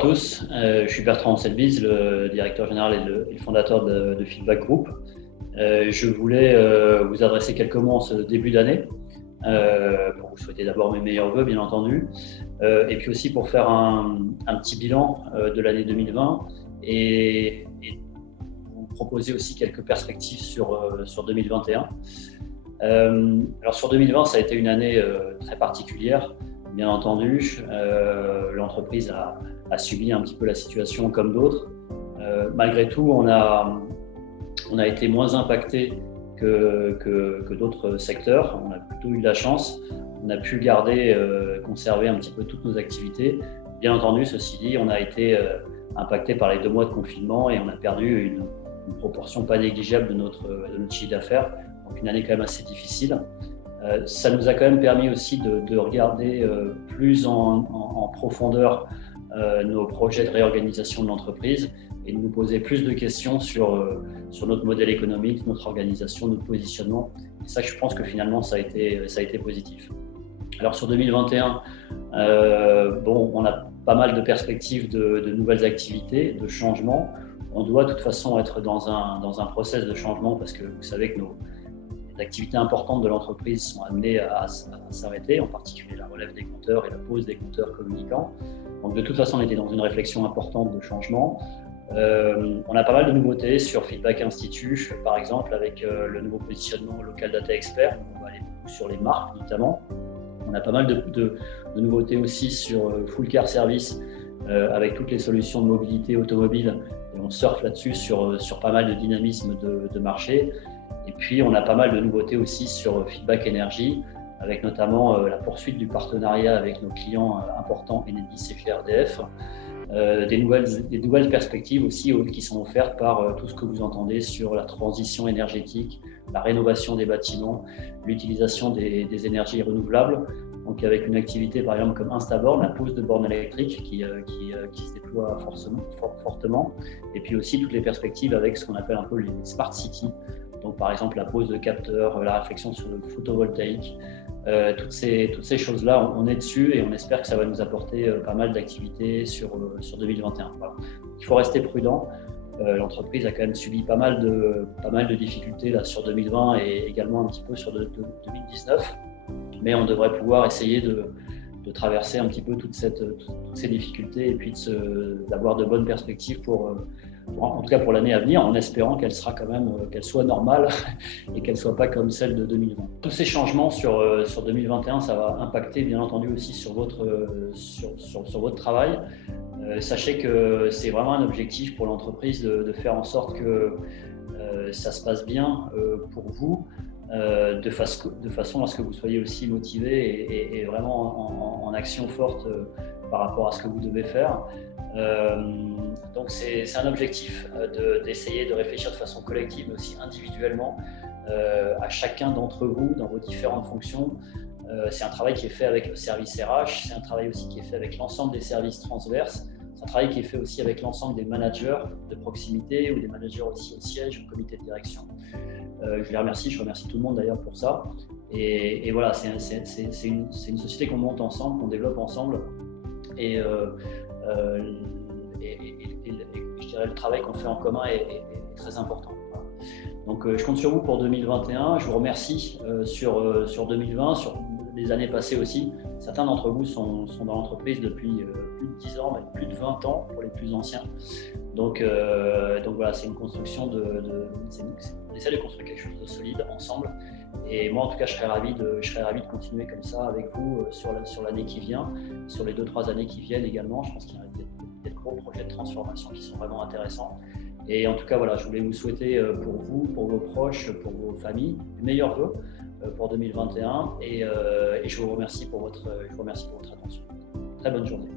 tous, je suis Bertrand Selbiz, le directeur général et le fondateur de Feedback Group. Je voulais vous adresser quelques mots en ce début d'année, pour vous souhaiter d'abord mes meilleurs vœux, bien entendu, et puis aussi pour faire un petit bilan de l'année 2020 et vous proposer aussi quelques perspectives sur 2021. Alors sur 2020, ça a été une année très particulière. Bien entendu, l'entreprise a subi un petit peu la situation comme d'autres. Malgré tout, on a été moins impacté que d'autres secteurs. On a plutôt eu de la chance. On a pu conserver un petit peu toutes nos activités. Bien entendu, ceci dit, on a été impacté par les 2 mois de confinement et on a perdu une proportion pas négligeable de notre chiffre d'affaires. Donc une année quand même assez difficile. Ça nous a quand même permis aussi de regarder plus en profondeur nos projets de réorganisation de l'entreprise et de nous poser plus de questions sur notre modèle économique, notre organisation, notre positionnement. Et ça, je pense que finalement, ça a été positif. Alors sur 2021, on a pas mal de perspectives de nouvelles activités, de changements. On doit de toute façon être dans un process de changement parce que vous savez que les activités importantes de l'entreprise sont amenées à s'arrêter, en particulier la relève des compteurs et la pose des compteurs communicants. Donc de toute façon, on était dans une réflexion importante de changement. On a pas mal de nouveautés sur Feedback Institute, par exemple, avec le nouveau positionnement Local Data Expert. On va aller beaucoup sur les marques notamment. On a pas mal de nouveautés aussi sur Full Car Service, avec toutes les solutions de mobilité automobile. Et on surfe là-dessus sur pas mal de dynamisme de marché. Et puis, on a pas mal de nouveautés aussi sur Feedback Énergie, avec notamment la poursuite du partenariat avec nos clients importants Enedis et FRDF. Des nouvelles perspectives aussi qui sont offertes par tout ce que vous entendez sur la transition énergétique, la rénovation des bâtiments, l'utilisation des énergies renouvelables. Donc avec une activité par exemple comme Instaborn, la pose de bornes électriques qui se déploie fortement. Et puis aussi toutes les perspectives avec ce qu'on appelle un peu les smart cities. Donc par exemple la pose de capteurs, la réflexion sur le photovoltaïque. Toutes ces choses-là, on est dessus et on espère que ça va nous apporter pas mal d'activités sur 2021. Voilà. Il faut rester prudent. L'entreprise a quand même subi pas mal de difficultés là, sur 2020 et également un petit peu sur 2019. Mais on devrait pouvoir essayer de traverser un petit peu toutes ces difficultés et puis d'avoir de bonnes perspectives en tout cas pour l'année à venir, en espérant qu'elle soit normale et qu'elle ne soit pas comme celle de 2020. Tous ces changements sur 2021, ça va impacter bien entendu aussi sur votre travail. Sachez que c'est vraiment un objectif pour l'entreprise de faire en sorte que ça se passe bien pour vous, de façon à ce que vous soyez aussi motivé et vraiment en action forte par rapport à ce que vous devez faire. Donc c'est un objectif d'essayer de réfléchir de façon collective mais aussi individuellement à chacun d'entre vous dans vos différentes fonctions. C'est un travail qui est fait avec le service RH, c'est un travail aussi qui est fait avec l'ensemble des services transverses, c'est un travail qui est fait aussi avec l'ensemble des managers de proximité ou des managers aussi au siège, au comité de direction. Je les remercie, je remercie tout le monde d'ailleurs pour ça. Et voilà, c'est une société qu'on monte ensemble, qu'on développe ensemble. Et je dirais le travail qu'on fait en commun est très important. Voilà. Donc je compte sur vous pour 2021. Je vous remercie sur 2020, sur les années passées aussi. Certains d'entre vous sont dans l'entreprise depuis plus de 10 ans, même plus de 20 ans pour les plus anciens. Donc voilà, c'est une construction on essaie de construire quelque chose de solide ensemble. Et moi, en tout cas, je serais ravi de continuer comme ça avec vous sur l'année qui vient, sur les 2-3 années qui viennent également. Je pense qu'il y a des gros projets de transformation qui sont vraiment intéressants. Et en tout cas, voilà, je voulais vous souhaiter pour vous, pour vos proches, pour vos familles, les meilleurs vœux pour 2021. Et je vous remercie pour votre attention. Très bonne journée.